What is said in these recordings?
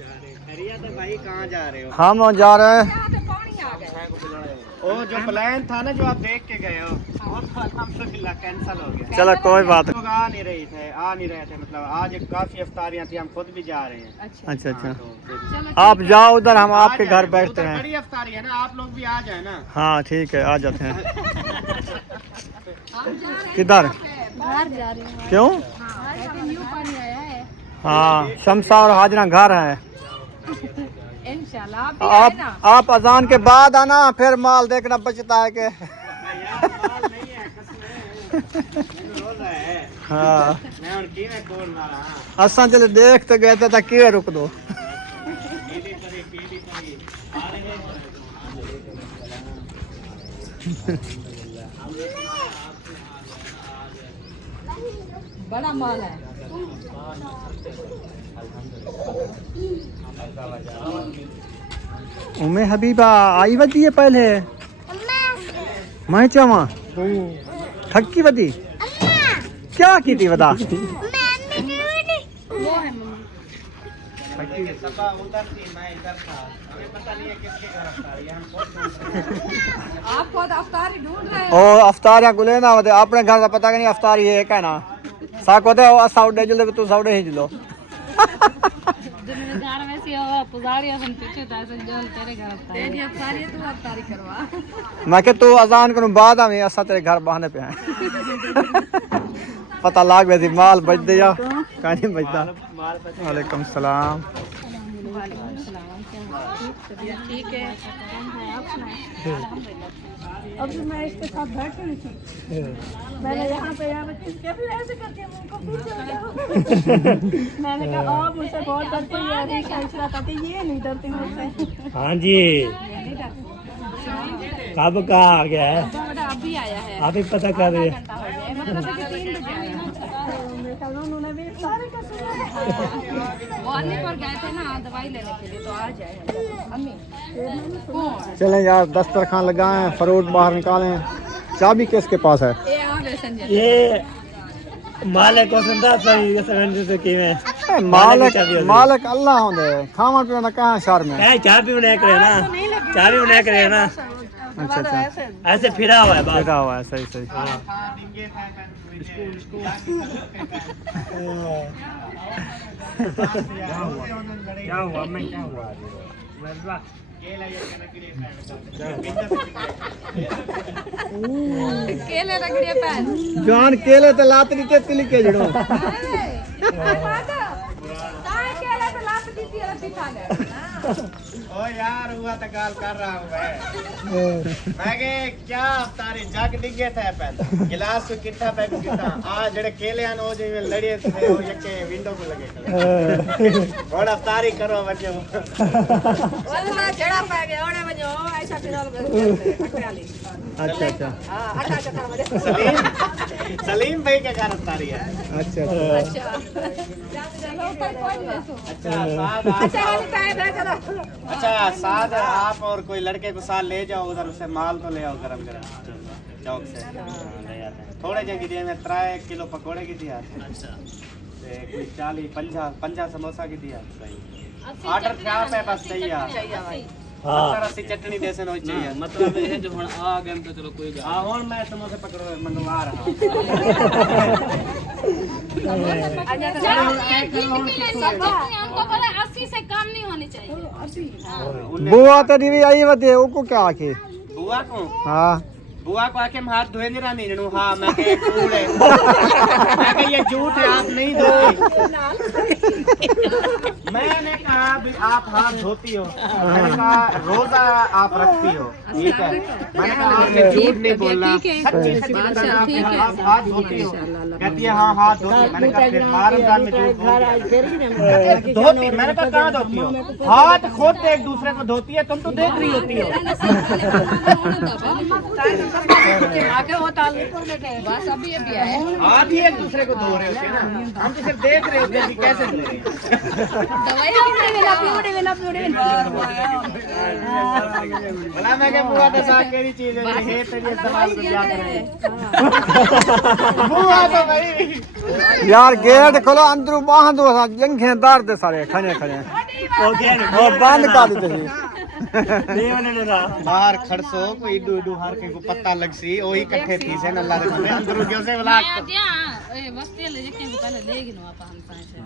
तो भाई कहाँ जा रहे हो? हम जा रहे हैं। वो जो प्लान था ना जो आप देख के गए हो वो तो अल्हम्दुलिल्लाह कैंसिल हो गया। चलो कोई बात लोग आ नहीं रहे थे मतलब आज काफी अफ्तारियां थी, हम खुद भी जा रहे हैं। नहीं। अच्छा अच्छा, तो आप जाओ उधर, हम आपके घर बैठते उधर हैं। बड़ी अफ्तारी है ना, आप लोग भी आ जाए ना। हाँ ठीक है, आ जाते हैं। किधर? घर जा रही हूँ। क्यों? न्यू पानी आया है। हाँ, शमसा और हाजरा घर है। इंशाल्लाह आप भी आए ना। आप अजान के बाद आना, फिर माल देखना बचता है के। हाँ असा चले देखते गए थे कि रुक दो। बड़ा माल है। उमे हबीबा आई वधी है पहले मैं चवा थकी वधी क्या की थी बता। वो है मम्मी। आप खुद अफ्तारी ढूंढ रहे हो। ओ अफ्तारिया को लेना होते अपने घर का पता नहीं अफ्तारी है क्या ना साको दे असा उड़े जल्दी तू साउडे ही जलो। घर में से हो पुजारी अपन पीछे था संजोल तेरे घर तेरी अफ्तारी तू अफ्तारी करवा। मैं के तू अजान करूं बाद में असा तेरे घर बहाने पे आए। पता लाग वैसी माल बच दे या कहानी बचता। वालेकुम सलाम। ठीक है। अब मैं इसके साथ बैठ रही थी, मैंने यहाँ पे कैसे ऐसे करके मुझको पीछे हो जाओ। मैंने कहा आप मुझसे बहुत डरती है, सोच रहा था कि ये नहीं डरती मुझसे। हाँ जी, कब का आ गया है? अभी आया है, आप ही पता कर रहे घंटा हो गया है, मतलब कि 3 बजे आया है। उन्होंने भी सारे का सुना है। वो अन्य पर गए थे ना दवाई लेने के लिए, तो आ जाए अम्मी। चलें यार दस्तरखान लगाएं, फ्रूट बाहर निकालें। चाबी किसके पास है? ये आ गए संजय। ये मालिक को सुनता सही ये समझ से कि मैं मालिक अल्लाह होंदे खावा पीवा कहाँ शहर में है। चाय भी बनाया करे ना, चाय भी बनाया करे ना। अच्छा अच्छा, ऐसे फिरा हुआ है बस। फिरा हुआ है, सही सही। क्या हुआ मैं क्या हुआ केले रगड़िए पैन जान केले तो लात दी ते तिल के जड़ो। ओ यार हुआ तो गाल कर रहा हूँ मैं के क्या तारी जग डिगे थे पहले गिलास को कितना पैक कितना आ जड़े केले आन हो जे लड़े थे वो यके विंडो को लगे बड़ा तारी करो बच्चों वाला जड़ा पै गया ओने बजो ऐसा फिरल अट्टे वाली। अच्छा अच्छा, हां अट्टा चक्कर में सलीम भाई का कारण तारी है। अच्छा अच्छा अच्छा साथ आप और कोई लड़के को साथ ले जाओ उधर उसे माल तो ले आओ गरम गरम चौक से ले आते हैं। थोड़े जगह दिए में 3 किलो पकोड़े की दिया कोई 40-50 समोसा की दिया। सही ऑर्डर क्या पे बस चाहिए हाँ चटनी जैसे नहीं चाहिए मतलब है जो हुन आ गए तो चलो कोई हां हुन मैं समोसे पकड़ मंगवा रहा हूं। उनको पता 80 से कम नहीं होनी चाहिए। बुआ तो नहीं आई वदे को क्या आके बुआ को हां बुआ को आके हम हाथ धोए नहीं रानी नू हां मैं के कूड़ है मैं के ये झूठ है आप नहीं धोती। मैंने कहा भी आप हाथ धोती हो, मैंने कहा रोजा आप रखती हो ठीक है, मैंने कहा आपने झूठ नहीं बोलना सच्ची सच्ची बताना आप हाथ धोती हो। कहती है हाँ हाथ धोती है। मैंने कहा फिर रमजान में झूठ धोती मैंने कहा कहाँ धोती हो हाथ खुद एक दूसरे को धोती है तुम तो देख रही होती हो। बस अभी अभी आए आप ही एक दूसरे को धो रहे होते हैं ना, हम तो सिर्फ देख रहे होते हैं कि कैसे धो रहे हैं। दवाई भला मैं क्या बुआ तो साथ केरी चीज है ये तेरी समाज से क्या करे बुआ तो भाई यार गेट खोलो अंदर बाहर दो जंखे दार दे सारे खड़े खड़े वो क्या नहीं और बंद कर देते थे नहीं मैंने ना बाहर खड़सो कोई डू डू हार के को पत्ता लगसी ओही इकट्ठे थी से अल्लाह रे बंदे अंदर क्यों से ब्लाक वस्ती ले के पहले लेगी ना आप हम से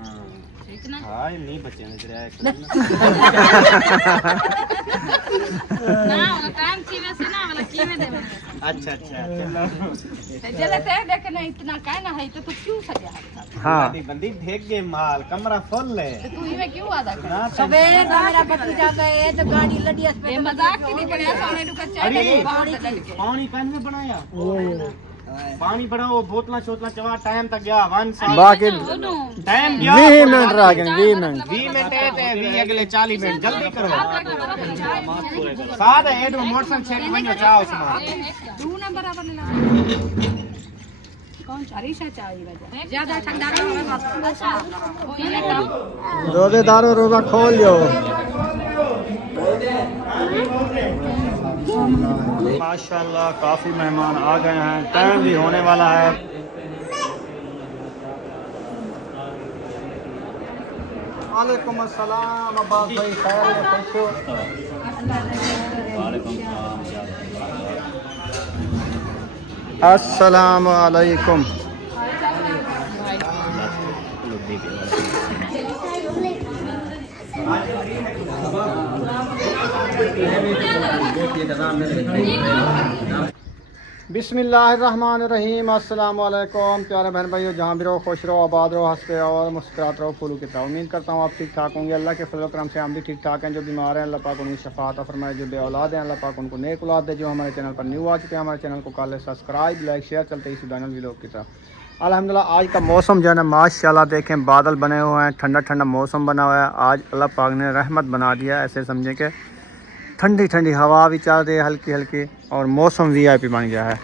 ठीक ना हां नहीं बच्चे ने तेरे ना वाला काम की वैसे ना वाला की में देवे अच्छा अच्छा चले ते देखना इतना का ना है तो तू क्यों सजा हाँ बंदी बंदी देख गए माल कमरा फुल है तू इमे क्यों आदा कर ना सवेरे मेरा भतीजा गए तो गाड़ी लड़ी पे मजाक की नहीं पड़े सोने दुका अरे चाहिए पानी कन में बनाया पानी बनाओ बोतला शोतला चवा टाइम तक गया 1 साल बाकी टाइम गया 20 मिनट रह गए 20 मिनट 20 मिनट है 20 अगले 40 मिनट जल्दी करो सादा एडो मोटरसाइकिल चेक बनो जाओ सामान 2 नंबर अपन ले कौन चारिशा चाहिए वजह ज्यादा ठंडा नहीं होगा अच्छा पीने का रोजेदारों रोजा खोल लो माशाल्लाह काफी मेहमान आ गए हैं टाइम भी होने वाला है वालेकुम अस्सलाम अब्बास भाई खैर है खुश हो अस्सलाम वालेकुम बिस्मिल्लाहिर्रहमानिर्रहीम अस्सलाम वालेकुम प्यारे बहन भाइयों जहाँ भी रहो खुश रहो आबाद रहो हंसते रहो और मुस्कुराते रहो फूलों की तरह उम्मीद करता हूँ आप ठीक ठाक होंगे अल्लाह के फजल करम से हम भी ठीक ठाक हैं जो बीमार हैं अल्लाह पाक उन्हें शफात फरमाए जो बे औलाद हैं अल्लाह पाक उनको नेक औलाद दे जो हमारे चैनल पर न्यू आ चुके हैं हमारे चैनल को कर ले सब्सक्राइब लाइक शेयर चलते इसी दानल व्लॉग की तरफ अल्हम्दुलिल्लाह आज का मौसम जो है ना माशाल्लाह देखें बादल बने हुए हैं ठंडा ठंडा मौसम बना हुआ है आज अल्लाह पाक ने रहमत बना दिया है ऐसे समझें कि ठंडी ठंडी हवा भी चल रही है हल्की हल्की और मौसम वीआईपी बन गया है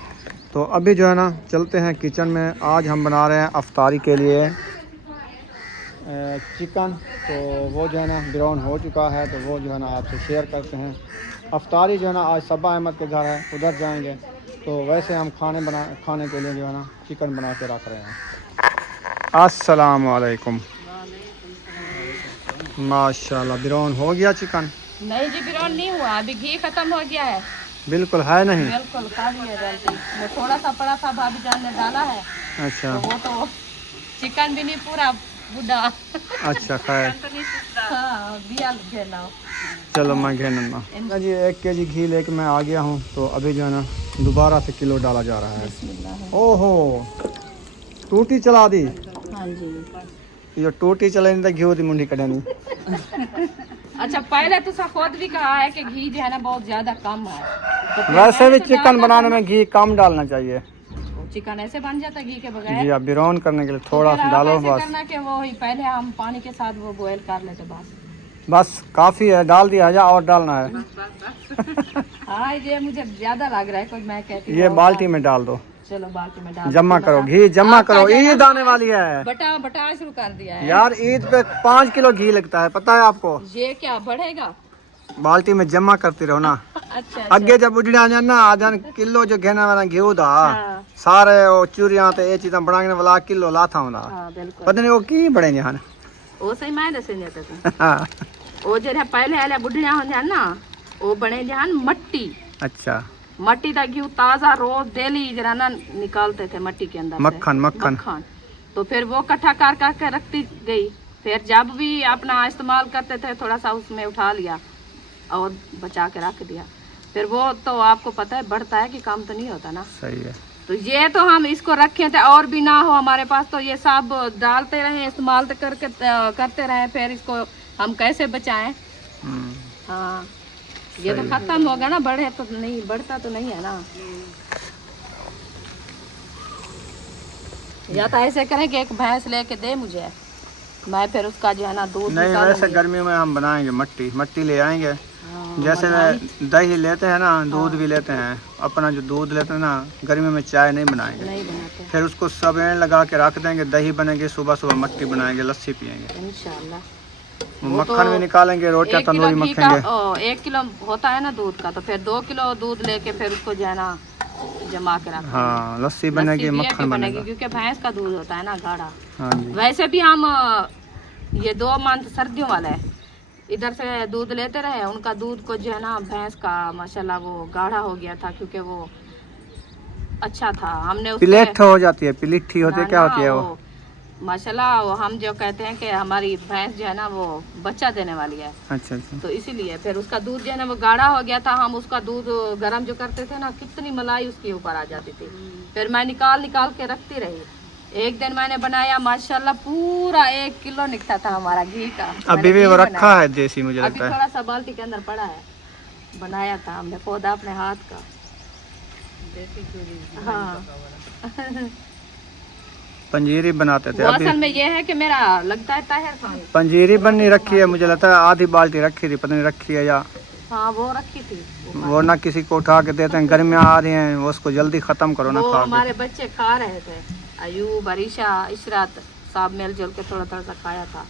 तो अभी जो है ना चलते हैं किचन में आज हम बना रहे हैं अफ्तारी के लिए चिकन तो वो जो है ना ब्राउन हो चुका है तो वो जो है ना आपसे शेयर करते हैं अफ्तारी जो है ना आज सबा अहमद के घर है उधर जाएंगे तो वैसे हम खाने के लिए जो है ना चिकन बना के रख रहे हैं। अस्सलाम वालेकुम माशाल्लाह ब्राउन हो गया चिकन नहीं जी ब्राउन नहीं हुआ अभी घी खत्म हो गया है बिल्कुल है नहीं बिल्कुल खाली है जल्दी वो थोड़ा सा पड़ा था भाभी जान ने डाला है अच्छा तो वो तो चिकन भी नहीं पूरा बुढ़ा अच्छा खैर हाँ बिया घेना चलो मैं घेना जी 1 केजी घी लेके मैं आ गया हूँ तो अभी जो है ना दोबारा से किलो डाला जा रहा है। ओहो टूटी चला दी हाँ जी ये टूटी चले नहीं तो घी दी मुंडी कढ़नी अच्छा पहले तो खुद भी कहा है कि घी जो है ना बहुत ज्यादा कम है तो फिर वैसे मैंने भी तो चिकन डाला बनाने था में घी कम डालना चाहिए चिकन ऐसे बन जाता घी के बगैर जी आप ब्राउन करने के लिए थोड़ा फिर आप डालो ऐसे बस करना कि वो ही पहले हम पानी के साथ वो बॉयल कर लेते बस बस काफ़ी है डाल दिया जा और डालना है हाँ ये मुझे ज्यादा लग रहा है कुछ मैं कहती ये हूँ बाल्टी में डाल दो चलो बाल्टी में डाल जमा करो घी जमा करो ईद आने वाली है बटा शुरू कर दिया है यार ईद पे 5 किलो घी लगता है पता है आपको ये क्या बढ़ेगा बाल्टी में जमा करती रहो ना अच्छा अगे जब उजड़े आ जाए ना आधा किलो जो घेना वाला घी दा हाँ। सारे वो चूरियां ते ये चीज़ां बनाने वाला किलो लाथा होंदा हाँ बिल्कुल पता नहीं वो की बड़े ने हन वो सही मैं दसे नहीं तू वो जो पहले वाले बुढ़िया होंगे ना वो बने जहां मट्टी अच्छा मट्टी का घी ताजा रोज डेली जरा ना निकालते थे मट्टी के अंदर से। मक्खन तो फिर वो इकट्ठा कर करके रखती गई फिर जब भी अपना इस्तेमाल करते थे थोड़ा सा उसमें उठा लिया और बचा के रख दिया फिर वो तो आपको पता है बढ़ता है कि काम तो नहीं होता ना सही है तो ये तो हम इसको रखे थे और भी ना हो हमारे पास तो ये सब डालते रहे इस्तेमाल करते रहे फिर इसको हम कैसे बचाएं हाँ ये तो खत्म होगा ना बढ़े तो नहीं बढ़ता तो नहीं है ना या तो ऐसे करें कि एक भैंस लेके दे मुझे मैं फिर उसका जो है ना दूध नहीं वैसे गर्मी में हम बनाएंगे मट्टी ले आएंगे जैसे दही लेते हैं ना दूध भी लेते हैं अपना जो दूध लेते हैं ना गर्मी में चाय नहीं बनाएंगे नहीं बनाते फिर उसको सबेन लगा के रख देंगे दही बनेगी सुबह सुबह मट्टी बनाएंगे लस्सी पियेंगे इंशाल्लाह मक्खन भी निकालेंगे, रोटियां तंदूरी मखेंगे। 1 किलो होता है ना दूध का, तो फिर 2 किलो दूध लेके फिर उसको जो है ना जमा के रखेंगे। हाँ, लस्सी बनेगी, मक्खन बनेगा। क्योंकि भैंस का दूध होता है ना गाढ़ा। हाँ जी। वैसे भी हम ये 2 मंथ सर्दियों वाला है, इधर से दूध लेते रहे, उनका दूध को जो है ना भैंस का माशाल्लाह वो गाढ़ा हो गया था, क्योंकि वो अच्छा था। हमने उससे पिलेठ हो जाती है, पिलिट्ठी होती है, क्या होती है वो? माशाल्लाह वो हम जो कहते हैं कि हमारी भैंस जो है ना वो बच्चा देने वाली है, अच्छा अच्छा। तो इसीलिए फिर उसका दूध जो है ना वो गाढ़ा हो गया था। हम उसका दूध गर्म जो करते थे ना, कितनी मलाई उसके ऊपर आ जाती थी। फिर मैं निकाल के रखती रही। एक दिन मैंने बनाया, माशाल्लाह पूरा 1 किलो निकला था हमारा घी का। अभी भी वो रखा है देसी, मुझे अभी लगता है। थोड़ा सा बाल्टी के अंदर पड़ा है, बनाया था हमने पौधा अपने हाथ का। हाँ पंजीरी बनाते थे वो अभी। असल में ये है कि मेरा लगता है ताहिर खान। पंजीरी बननी रखी है, मुझे लगता है आधी बाल्टी रखी थी, पता नहीं रखी है या हाँ वो रखी थी। वो ना किसी को उठा के देते हैं, गर्मियाँ आ रही हैं, वो उसको जल्दी खत्म करो ना वो खा के। हमारे बच्चे खा रहे थे, अयूब, अरीशा, इशरत, सब मिल जुल के थोड़ा थोड़ा सा खाया था।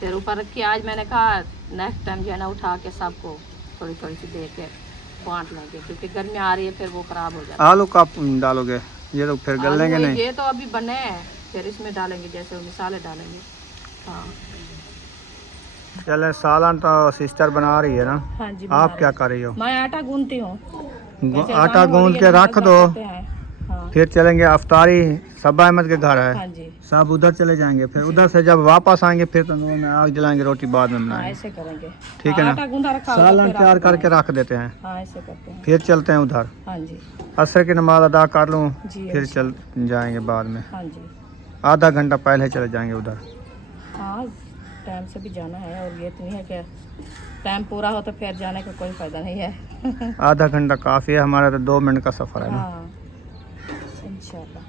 फिर ऊपर रखी, आज मैंने कहा नेक्स्ट टाइम जो है ना उठा के सबको थोड़ी थोड़ी सी दे के बांट लेंगे, क्योंकि गर्मी आ रही है, फिर वो खराब हो जाता है। आलू का डालोगे ये तो फिर गल लेंगे आलू नहीं? ये तो अभी बने हैं, फिर इसमें डालेंगे, जैसे वो मिसाले डालेंगे। हाँ चले, सालन तो सिस्टर बना रही है ना? हाँ जी। आप क्या कर रही हो? मैं आटा गूंथती हूँ। आटा गूंद के रख दो, हाँ फिर चलेंगे अफ्तारी। सबा अहमद के घर है, हाँ जी, सब उधर चले जाएंगे, फिर उधर से जब वापस आएंगे फिर तंदूर में आग जलाएंगे, रोटी बाद में हाँ बनाएंगे। ऐसे करेंगे। ठीक है ना? आटा गूंदा रखा होगा, सालन फिर तैयार आप करके रख देते हैं, हाँ ऐसे करते हैं। फिर चलते हैं उधर। हाँ जी असर की नमाज अदा कर लूँ, जी, फिर चल जाएंगे बाद में। हाँ जी। आधा घंटा पहले चले जाएंगे उधर। हाँ टाइम से भी जाना है, और ये इतनी है कि टाइम पूरा हो तो फिर जाने का कोई फायदा नहीं है। आधा घंटा काफ़ी है, हमारा तो 2 मिनट का सफ़र है ना। हाँ इंशाल्लाह।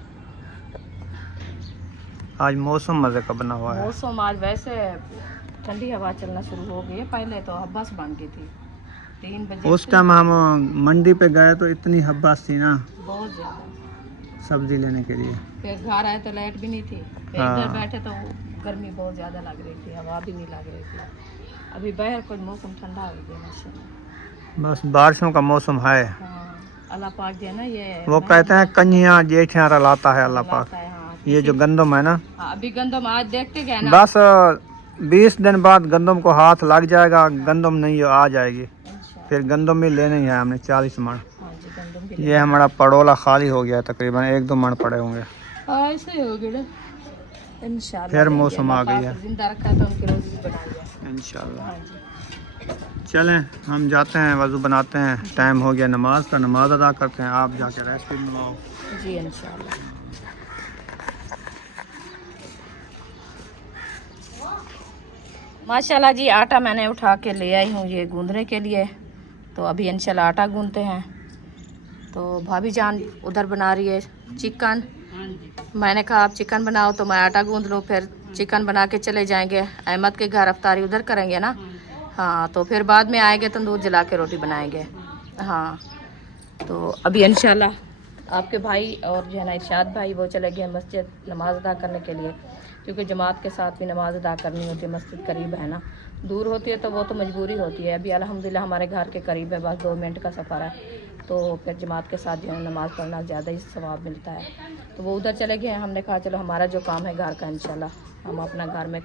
आज मौसम मज़े का बना हुआ है। मौसम आज वैसे ठंडी हवा चलना शुरू हो गई है, पहले तो हब्बस बन गई थी 3 बजे। उस टाइम हम मंडी पे गए तो इतनी हब्बास थी ना, बहुत ज़्यादा। सब्जी लेने के लिए। फिर घर आए तो लाइट भी नहीं थी, फिर हाँ। इधर बैठे तो गर्मी बहुत ज़्यादा लग रही थी, हवा भी नहीं लग रही थी। अभी बाहर कुछ मौसम ठंडा हो गया माशाल्लाह। बस बारिशों का मौसम है। हाँ अल्लाह पाक जो है ना ये वो कहते हैं कन्या जेठियाँ रलाता है अल्लाह पाक। लाता है, हाँ। ये जो गंदम है ना, हाँ, अभी गंदम आज देखते गए ना। बस 20 दिन बाद गंदम को हाथ लग जाएगा, गंदम नहीं आ जाएगी। इंशाल्लाह। फिर गंदम भी लेने ही है हमने 40 मन। हाँ जी गंदम भी ये हमारा पड़ोला खाली हो गया, तकरीबन 1-2 मन पड़े होंगे। हाँ ऐसे ही हो गया ना इंशाल्लाह। फिर मौसम आ गई है जिंदा रखा तो उनकी रोजी बनाएंगे इंशाल्लाह। हाँ जी। चलें हम जाते हैं, वज़ू बनाते हैं, टाइम हो गया नमाज का, नमाज अदा करते हैं। आप जाके रेस्ट भी बनाओ। जी इंशाल्लाह। माशाल्लाह जी आटा मैंने उठा के ले आई हूँ ये गूंदने के लिए, तो अभी इंशाल्लाह आटा गूंदते हैं। तो भाभी जान उधर बना रही है चिकन, मैंने कहा आप चिकन बनाओ तो मैं आटा गूंद लूँ, फिर चिकन बना के चले जाएंगे अहमद के घर, अफ्तारी उधर करेंगे ना। हाँ तो फिर बाद में आएंगे तंदूर जला के रोटी बनाएंगे। हाँ तो अभी इंशाल्लाह आपके भाई और जो है ना इरशाद भाई वो चले गए मस्जिद नमाज अदा करने के लिए, क्योंकि जमात के साथ भी नमाज अदा करनी होती है। मस्जिद करीब है ना, दूर होती है तो वो तो मजबूरी होती है। अभी अल्हम्दुलिल्लाह हमारे घर के करीब है, बस 2 मिनट का सफ़र है, तो फिर जमात के साथ जो है नमाज़ पढ़ना ज़्यादा ही सवाब मिलता है। तो वो उधर चले गए हैं, हमने कहा चलो हमारा जो काम है घर का इंशाल्लाह हम अपना घर में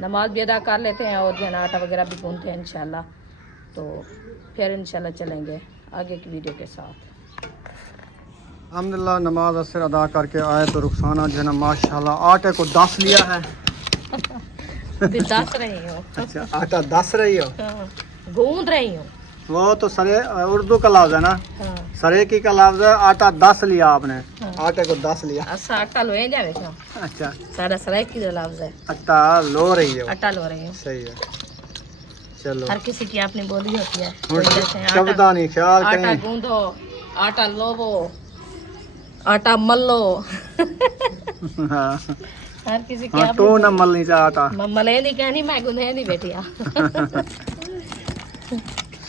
नमाज भी अदा कर लेते हैं, और जो है ना आटा वगैरह भी गूंथते हैं इंशाल्लाह। तो फिर इंशाल्लाह चलेंगे आगे की वीडियो के साथ। अल्हम्दुलिल्लाह नमाज असर अदा करके आए तो रुखसाना जो है ना माशाल्लाह आटे को दस लिया है। अभी दस रही हूँ। अच्छा आटा दस रही हो? गूंद रही हूँ। वो तो सरे उर्दू का लफ्ज़ है ना, हाँ। सरेकी का लफ्ज़ है। आटा 10 लिया आपने, हाँ। आटे को 10 लिया। असा आटा लोए जावे छो, अच्छा सारा सराय की लफ्ज़ है, आटा लो रही हो, आटा लो रही हूँ। सही है। चलो हर किसी की अपनी बोली होती है। और कोई कहते हैं शब्दा नहीं ख्याल आटा करें। गूंदो, आटा लोवो, आटा मल्लो। हाँ हर किसी की हाँ अपनी तो न मलनी चाहिए आटा। मले नहीं कहनी, मैं गुंदे नहीं बेटिया।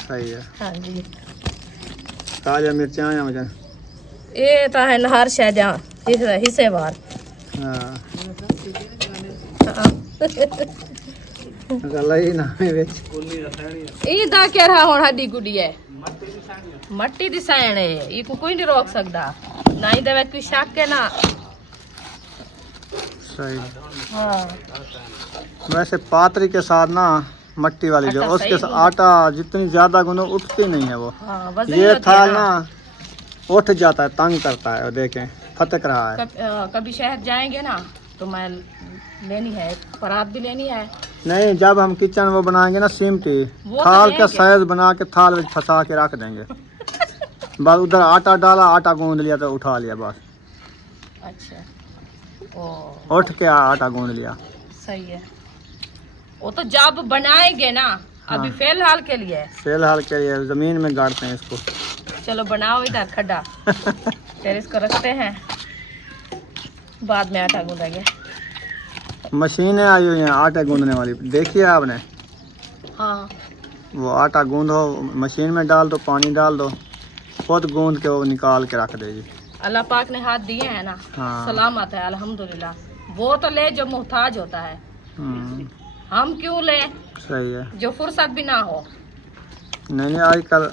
सही है। हाँ जी काली मिर्चें आया मुझे। ये तो है नहर शाहजहां हिस्सेवार। हाँ गलाई ना ਵਿੱਚ ਇਹਦਾ ਕਹਿ ਰਹਾ ਹੁਣ ਸਾਡੀ ਗੁੱਡੀ ਹੈ मट्टी दी सैन है ये को कोई नहीं रोक सकता ना ही देवे कोई शक है ना सही। हाँ वैसे पातरी के साथ ना मट्टी वाली जो आटा उसके सही साथ आटा जितनी ज्यादा गुनो उठती नहीं है वो। हाँ वजन ये होती है थाल ना उठ जाता है, तंग करता है। देखें फटक रहा है। कभी शहर जाएंगे ना तो मैं लेनी है परात भी लेनी है। नहीं, जब हम किचन वो बनाएंगे ना सिमटी वो तो थाल का देंगे। साइज बना के थाल में फंसा के रख देंगे। बस उधर आटा डाला, आटा गूंद लिया तो उठा लिया बस। अच्छा ओ उठ के आटा गूंद लिया। सही है। वो तो जब बनाएंगे ना अभी हाँ। फिलहाल के लिए फिलहाल के लिए जमीन में गाड़ते हैं इसको। चलो बनाओ इधर खड्डा फिर इसको रखते हैं, बाद में आटा गूंदेंगे। मशीनें आई हुई हैं आटे गूंदने वाली, देखिए आपने। हाँ वो आटा गूंदो, मशीन में डाल दो, पानी डाल दो, खुद गूंद के वो निकाल के रख देगी। अल्लाह पाक ने हाथ दिए हैं ना, हाँ। सलामत है अल्हम्दुलिल्लाह। वो तो ले जो मुहताज होता है, हम क्यों ले सही है। जो फुर्सत भी ना हो। नहीं आजकल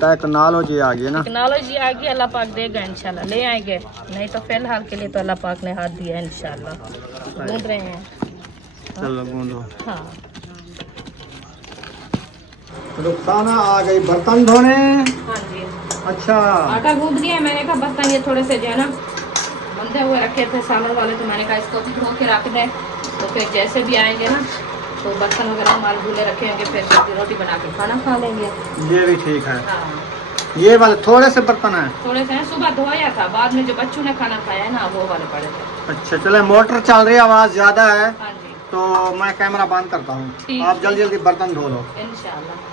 टेक्नोलॉजी आ गई ना। टेक्नोलॉजी आ गई, अल्लाह पाक देगा इंशाल्लाह, ले आएंगे। नहीं तो फिलहाल के लिए तो अल्लाह पाक ने हाथ दिया है इंशाल्लाह। गूंद रहे हैं। चलो गूंदो। हाँ रुखसाना आ गई बर्तन धोने। हाँ जी अच्छा आटा गूंद दिया है। मैंने कहा बर्तन ये थोड़े से जो है ना बंधे हुए रखे थे सालन वाले, तो मैंने कहा इसको भी धो के रख दें, तो फिर जैसे भी आएंगे ना तो बर्तन वगैरह माल भूले रखे होंगे, फिर सब्जी रोटी बना के खाना खा लेंगे। ये भी ठीक है। हाँ ये वाले थोड़े से बर्तन है। थोड़े से हैं, सुबह धोया था, बाद में जो बच्चों ने खाना खाया है ना वो वाले पड़े थे। अच्छा चले, मोटर चल रही है, आवाज़ ज़्यादा है हाँ जी तो मैं कैमरा बंद करता हूँ। ठीक। आप जल्दी जल्दी बर्तन धो लो। इंशाल्लाह।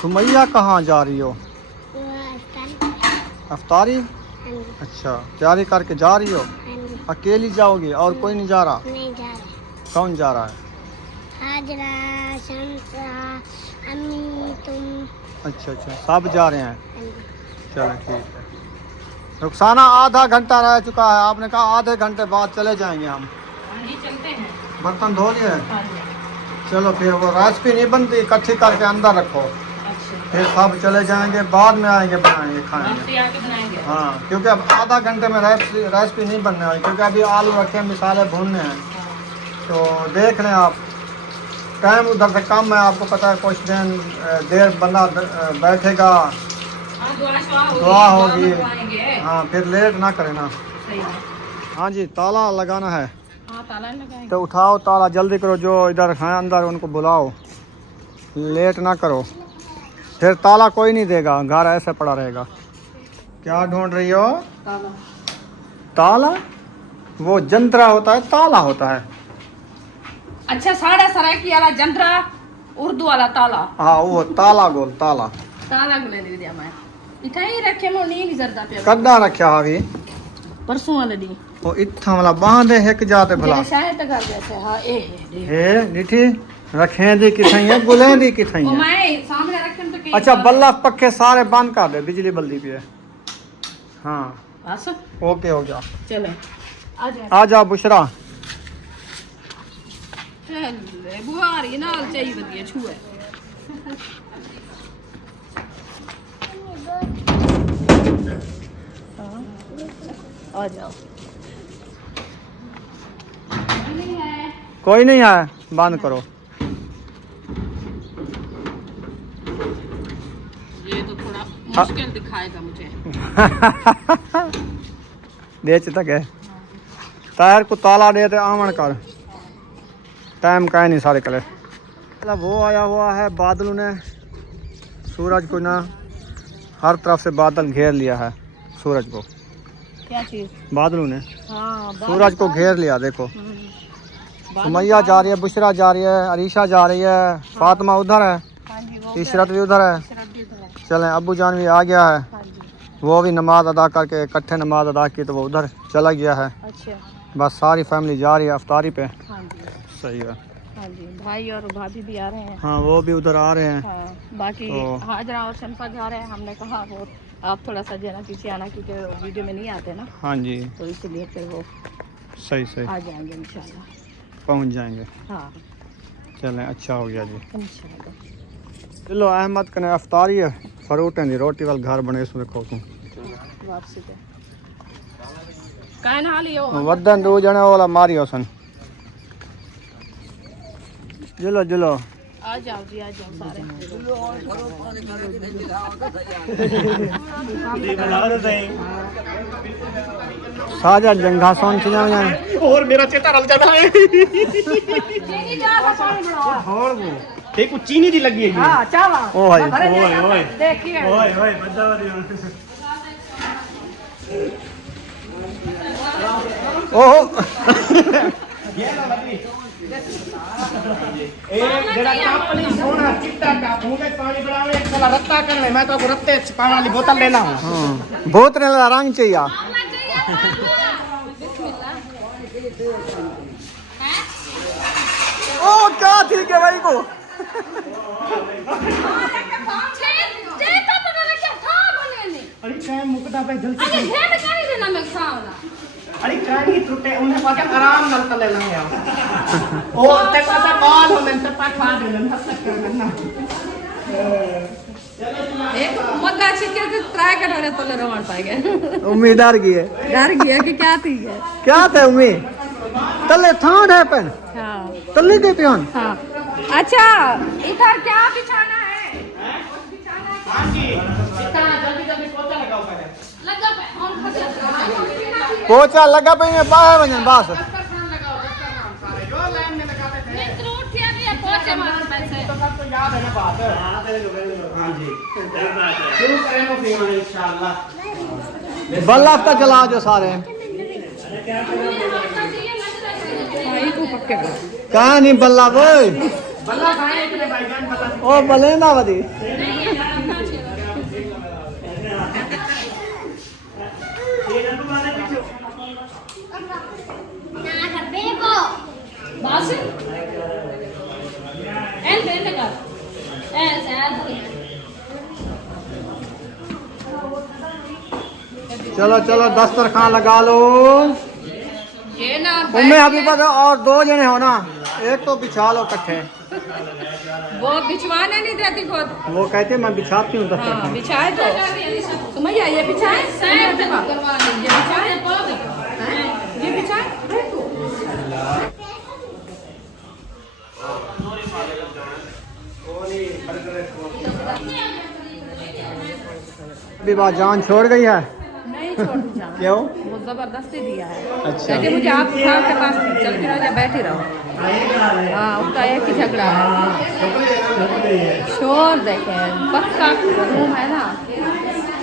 सुमैया कहाँ जा रही हो? अफ्तारी? अच्छा तैयारी करके जा रही हो? अकेली जाओगी और कोई नहीं जा रहा? नहीं जा रहे। कौन जा रहा है? हाजरा, शमसा, अम्मी, तुम। अच्छा अच्छा सब जा रहे हैं। हाँ जी। चलो ठीक है। रुखसाना आधा घंटा रह चुका है, आपने कहा आधे घंटे बाद चले जाएंगे हम। हाँ जी चलते हैं। बर्तन धो लिए? हाँ जी चलो फिर वो रेसिपी नहीं बनती, इकट्ठी करके अंदर रखो, अच्छा फिर सब चले जाएंगे, बाद में आएंगे बनाएंगे खाएंगे। मस्ती आके बनाएंगे। हाँ क्योंकि अब आधा घंटे में रेसिपी नहीं बनने वाली, क्योंकि अभी आलू रखे हैं, मिसाले भूनने हैं। तो देख लें आप, टाइम उधर से कम है, आपको पता है कुछ देर बंदा बैठेगा, हाँ दुआ दुआ होगी। बनवाएंगे। हाँ फिर लेट ना करें ना। सही है। हाँ जी ताला लगाना है हाँ ताला लगाएंगे। तो उठाओ ताला, जल्दी करो, जो इधर हैं अंदर उनको बुलाओ, लेट ना करो, फिर ताला कोई नहीं देगा, घर ऐसे पड़ा रहेगा। क्या ढूंढ रही हो? ताला। ताला? वो जंतरा होता है, ताला होता है। अच्छा साढ़े सरायकी वाला जंतरा, उर्दू वाला ताला। हाँ वो ताला गोल ताला। ताला को ले दिया मैं इतना ही रखे लो, नहीं जरदा पे कद्दा रखा हावी परसों वाले दी वो इत्था वाला बांधे है कि जाते भला मेरे शायद तक कर जैसे। हाँ ए दे हे निठी रखे दी किथई है, गुले दी किथई ओ है। मैं सामने रखे तो के अच्छा बल्ला पक्के सारे बंद कर दे, बिजली बल्दी पे है। हाँ बस ओके हो गया। चले आ जा आ जा बुशरा। चले बुआरी नाल चाहिए वधिया छुए। आ जाओ। कोई नहीं है, बंद करो। ये तो थोड़ा मुश्किल दिखाएगा मुझे। बेच तक है टायर को ताला दे ते आमन कर, टाइम का नहीं सारे कले। मतलब वो आया हुआ है बादलों ने, सूरज को ना हर तरफ से बादल घेर लिया है, सूरज को क्या चीज? बादलों ने हाँ सूरज को घेर लिया। देखो सुमैया जा रही है, बुशरा जा रही है, अरीशा जा रही है, फातिमा उधर है, हाँ जी वो इशरत भी उधर है। चलें अब्बू जान भी आ गया है, हाँ जी वो भी नमाज अदा करके इकट्ठे नमाज अदा की तो वो उधर चला गया है। अच्छा बस सारी फैमिली जा रही है अफ्तारी पे। हाँ जी सही है। हाँ जी भाई और भाभी भी आ रहे हैं। हाँ वो भी उधर आ रहे हैं। हाँ बाकी तो- हाजरा और शम्सा जा रहे हैं। हमने कहा वो आप थोड़ा सा जरा पीछे आना क्योंकि वीडियो में नहीं आते ना, हाँ जी, तो इसलिए फिर वो सही सही आ जाएंगे इंशाल्लाह। पहुंच जाएंगे। हाँ चलें, अच्छा हो गया जी। इंशाल्लाह। चलो अहमद कने अफ्तारी है, फ्रूट है रोटी वाल घर बने इसमें देखो तू वापसी पे कान हाल यो वदन 2 जने वाला मारियो सन। चलो चलो आ जाओ जी, आ जाओ सारे। साजा जंगा सोन से जाओ यार और मेरा चेता रल जाता है और वो एक कुछ चीनी दी लगी है हां चावा ओ भाई ओए देखिए ओए ओए बंदा वाली ओहो ये लो लगी एक जरा कापली सोना चिट्टा का मुंह में पानी बढ़ावे एक साला रत्ता करवे मैं तो रत्ते पानी वाली बोतल लेना हूं। हां बहुत वाला रंग चाहिए। ओ क्या ठीक है भाई को अरे काय मुकदा पे जल्दी अरे काय नहीं टूटे उन्हें पाके आराम नाल तले लंगे ओ ते पासे बाल हो मैं पास खा दे ना तक करना एक मग्गा छिके से ट्राई कर रहे तो ले रवान पाएंगे। उम्मीदवार की है डर गया कि क्या थी है। क्या थे उम्मीद तले थांड है पेन हाँ तले के पियान हाँ अच्छा इधर क्या बिछाना है? हां जी इतना जल्दी जल्दी पोछा लगाओ पहले लगा पे हम खा पोछा लगा पे में बाहर वजन बस दस्तरखान लगाओ दस्तरखान सारे जो लाइन में लगाते थे मित्र उठिया नहीं पहुंचे मार पैसे तो सब तो याद है ना बात। हां जी शुरू करें तो फिर इंशाल्लाह बल्ला तक चला जो सारे भाई को पक्के कहां नहीं बल्ला बोय बल्ला खाए इतने भाईजान बल्ला ओ बलेंदा वदी बस एंड कर ऐसे चलो चलो दस्तरखान लगा लो। ये ना उम्मे अभी बस और 2 जने हो ना, एक तो बिछा लो इकट्ठे। वो बिछवाने नहीं देती खुद। वो कहते मैं बिछाती हूँ हाँ दस्तरखान। बिछाए तो सुमैया ये बिछाए ये बिछाए ये बिछाए अभी बात जान छोड़ गई है नहीं छोड़ू जान क्यों? वो जबरदस्ती दिया है। अच्छा। कहते मुझे आप खान के पास चल के रहो या बैठे रहो। हाँ उनका एक ही झगड़ा है। शोर देखें पक्का रूम है ना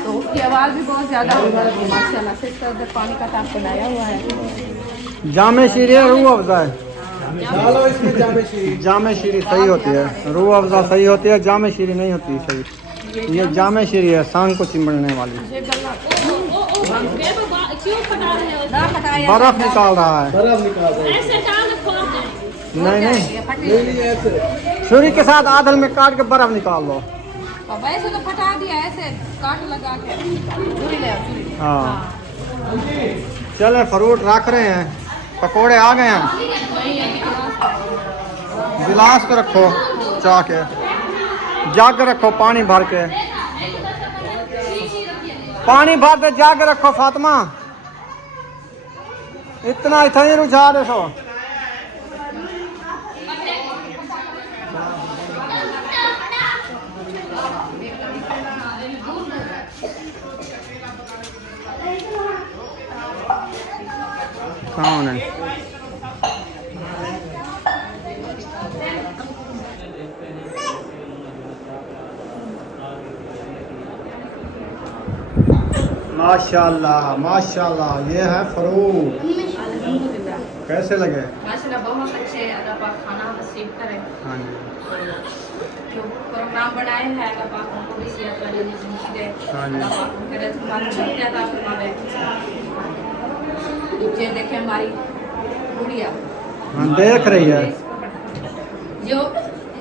तो उसकी आवाज़ भी बहुत ज़्यादा हो जाती है। माशाल्लाह से इधर पानी का टाप बनाया हुआ है। जामे शीरी है रूह अफ़ज़ा है। जामे शीरी सही होती है, रूह अफ़ज़ा सही होती है, जामे शीरी नहीं होती सही। ये जामे शीरी है सांग को चिमड़ने वाली। बर्फ निकाल रहा है। नहीं नहीं छुरी के साथ आधल में काट के बर्फ निकाल लो। वैसे तो फटा दिया ऐसे काट लगा के चूड़ी ले आओ, चूड़ी। हाँ चले फ्रूट रख रहे हैं, पकोड़े आ गए हैं। गिलास पे रखो चाह के, जग रखो पानी भर के, पानी भर के जग रखो फातिमा। इतना इतना रुझा दे सो कौन है? माशाल्लाह माशाल्लाह, ये है फ्रूट। कैसे लगे? माशाल्लाह बहुत अच्छे। अल्लाह पाक खाना नसीब करे। हाँ जी जो प्रोग्राम बनाए हैं अल्लाह पाक उनको भी सेहत वाली जिंदगी दे। हाँ जी। अल्लाह पाक उनके रिज़्क़ में बरकत अता फरमावे। ये देखें हमारी गुड़िया हाँ देख रही है। जो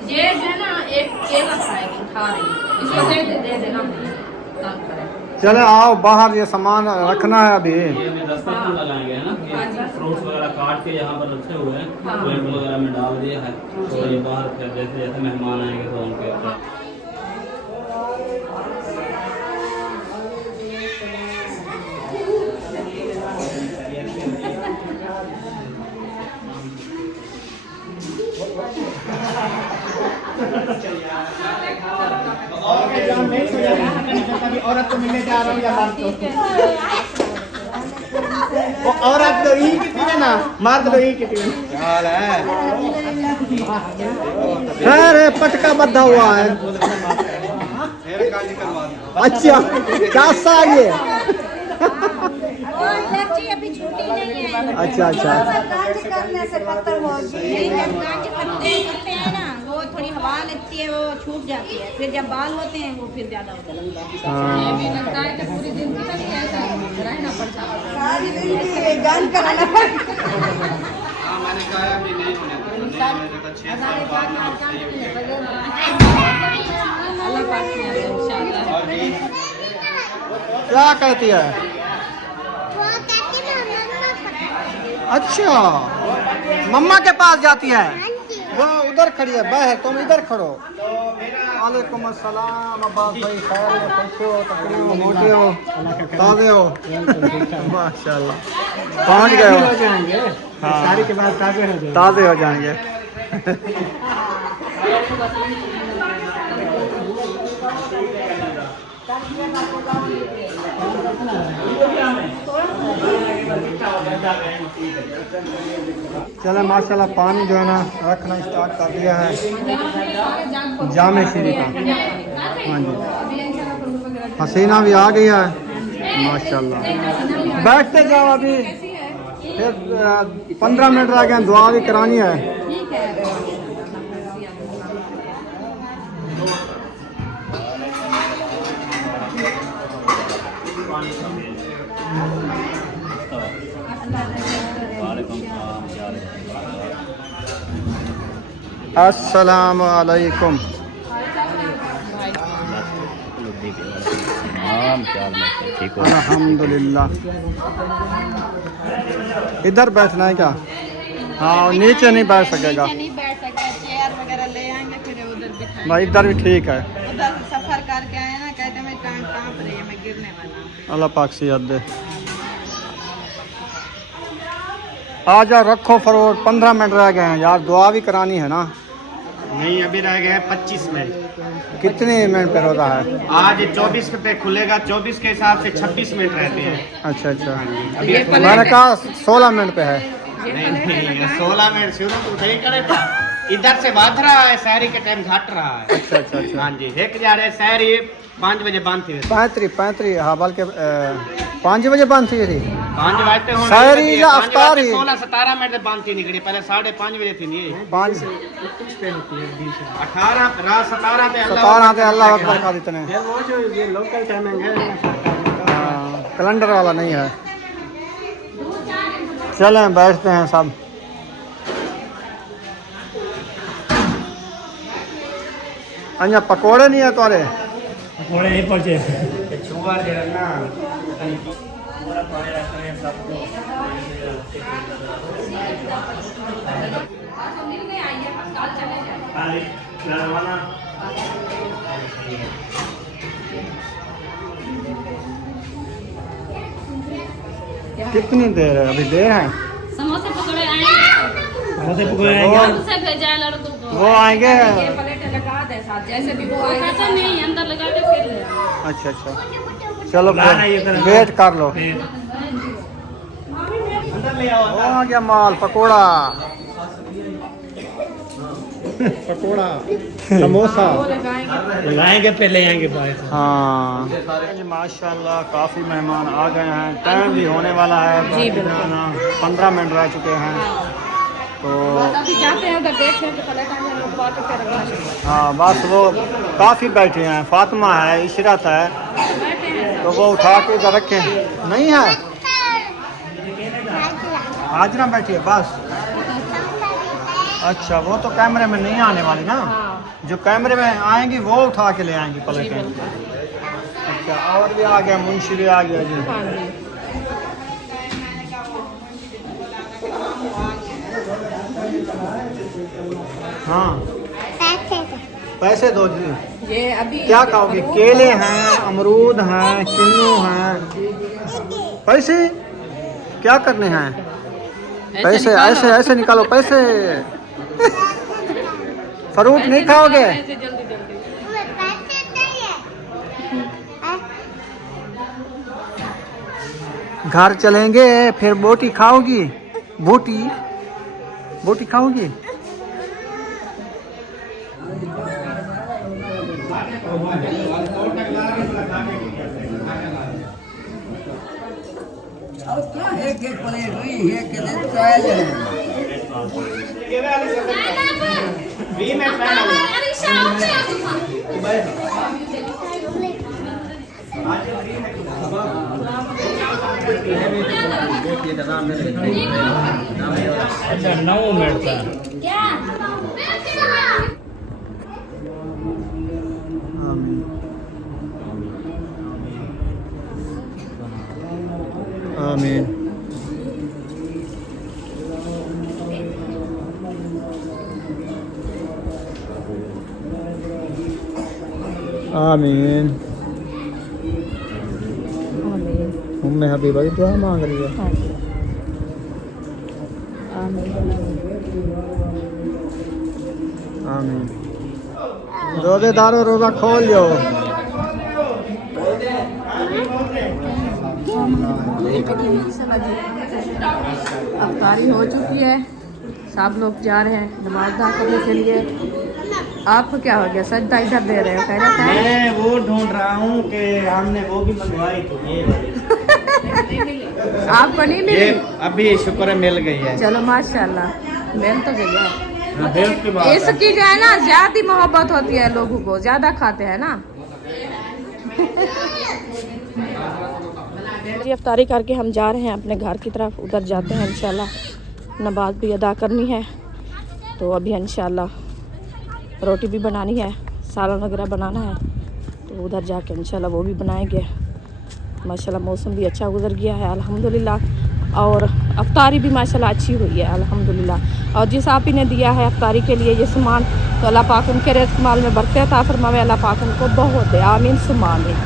ये है ना एक केला खाएगी, खा रही है। इसको दे देना काम करे। चले आओ बाहर, ये सामान रखना है अभी। ये हमें दस्तरखान लगाएंगे है ना, ये फ्रूट्स वगैरह काट के यहाँ पर रखे हुए हैं, प्लेट वगैरह में डाल दिया है। तो ये बाहर फिर जैसे जैसे मेहमान आएंगे तो उनके औरत को मिलने जा रहा हूँ या मर्द को? औरत तो ही कितनी है ना, मर्द तो ही कितनी है। अरे पटका बंधा हुआ है। अच्छा क्या सा ये? अभी छुट्टी नहीं है। अच्छा अच्छा करने से पत्थर करते हैं ना, वो थोड़ी हवा लगती है, वो छूट जाती है, फिर जब बाल होते हैं वो फिर ज्यादा होता है। हाँ। लगता है कि पूरी जिंदगी तक ऐसा रहना पड़ता है, जान कराना क्या कहती है? अच्छा मम्मा के पास जाती है, वो उधर खड़ी है। बह तुम इधर खड़ो। वालेकुम अस्सलाम अब्बास भाई, खैर हो, कैसे हो, तकड़े हो, मोटे हो, ताज़े हो? माशाल्लाह पहुंच गए हो। हाँ के बाद ताज़े हो जाएंगे। चले माशाल्लाह पानी जो है ना रखना स्टार्ट कर दिया है जामे श्री का। हाँ जी हसीना भी आ गई है माशाल्लाह। बैठते जाओ अभी, फिर 15 मिनट रह गए, दुआ भी करानी है। अस्सलामु अलैकुम। अल्हम्दुलिल्लाह। इधर बैठना है क्या? हाँ नीचे नहीं बैठ सकेगा, नहीं बैठ सकता, चेयर वगैरह ले आएंगे, फिर उधर बिठाएंगे। भाई इधर भी ठीक है। उधर सफर करके आए ना, कहते मैं टांग कांप रही है, मैं गिरने वाला हूँ। अल्लाह पाक सेहत दे। आ जाओ रखो फरोट, 15 मिनट रह गए हैं यार, दुआ भी करानी है ना। नहीं अभी रह गए 25 मिनट। कितने मिनट पर होता है? आज 24 पे खुलेगा, 24 के हिसाब से 26 मिनट रहते हैं। अच्छा अच्छा अभी मैंने कहा 16 मिनट पे है। नहीं 16 मिनट शुरू तो सही करे था। इधर से बात रहा है, शहरी के टाइम घट रहा है। अच्छा अच्छा अच्छा हाँ जी एक जा रहे शहरी 5 बजे बंद थी। 35 हाँ बल्कि 5 बजे बंद थी थी। 5 बजते होने शहरी या अफ्तार ही? 16-17 मिनट बंद थी निकली, पहले 5:30 बजे थी नहीं 5 18 रात 17 पे 17 पे अल्लाह अकबर का इतने वो जो ये लोकल टाइमिंग है कैलेंडर वाला नहीं है। चलें बैठते हैं सब। अच्छा पकोड़े नहीं है तुम्हारे? घोड़े नहीं पहुंचे। छुआ दे ना कितनी देर है? अभी देर है। समोसे पकौड़े आएंगे, समोसे पकोड़े आएंगे। उनसे भेजा है लड़कों को। वो आएंगे। ये प्लेट लगा दे साथ, जैसे भी वो आएगा। खाता नहीं अंदर लगा के फिर ले आओ। अच्छा अच्छा चलो लाना ये तरह वेट कर लो। अंदर ले आओ। वो आ गया माल, पकोड़ा पकोड़ा समोसा लगाएंगे पहले आएंगे बाहर। हाँ जी माशाल्लाह काफ़ी मेहमान आ गए हैं, टाइम भी होने वाला है। 15 मिनट रह चुके हैं तो अभी जाते हैं उधर देखते हैं तो प्लेट आने लोग बात फिर अगला शुरू। हाँ बस वो काफ़ी बैठे हैं। फातिमा है, इशरत है, तो वो उठा के इधर रखे नहीं है। हाजरा बैठी है बस। अच्छा वो तो कैमरे में नहीं आने वाली ना, जो कैमरे में आएंगी वो उठा के ले आएंगी प्लेटें। अच्छा और भी आ गया, मुंशी भी आ गया जी। हाँ जी। हाँ पैसे दो जी। ये अभी क्या खाओगे? केले हैं, अमरूद हैं, किन्नू हैं। पैसे क्या करने हैं? पैसे ऐसे ऐसे निकालो पैसे। फ्रूट नहीं खाओगे? घर चलेंगे फिर बोटी खाओगी? बोटी बोटी खाओगी? अच्छा 9 मिनट का। आमीन। आमीन। उम्मे हबीबा की दुआ मांग रही है। आमीन। रोजेदारों रोजा खोल लो। अफ्तारी हो चुकी है, सब लोग जा रहे हैं नमाज अदा करने के लिए। आपको क्या हो गया? सजदा इधर दे रहे हो? खैरियत है? मैं वो ढूंढ रहा हूँ कि हमने वो भी मंगवाई थी ये वाली। आपको नहीं ये मिली? अभी शुक्र है मिल गई है। चलो माशाल्लाह, मिल तो गई है। हाँ, फिर उसके बाद इसकी जो है ना ज्यादा मोहब्बत होती है, लोगों को ज्यादा खाते हैं ना। जी अफ्तारी करके हम जा रहे हैं अपने घर की तरफ, उधर जाते हैं इंशाल्लाह। नमाज भी अदा करनी है तो अभी इंशाल्लाह रोटी भी बनानी है, सालन वगैरह बनाना है, तो उधर जाके इंशाल्लाह वो भी बनाएंगे। माशाल्लाह मौसम भी अच्छा गुजर गया है अल्हम्दुलिल्लाह, और अफ्तारी भी माशाल्लाह अच्छी हुई है अल्हम्दुलिल्लाह। और जिस आप ही ने दिया है अफ्तारी के लिए ये सामान, तो अल्लाह पाक उनके रिज़्क़ माल में बरकत अता फरमावे, अल्लाह पाक उनको बहुत दे। आमीन सुम्मा आमीन।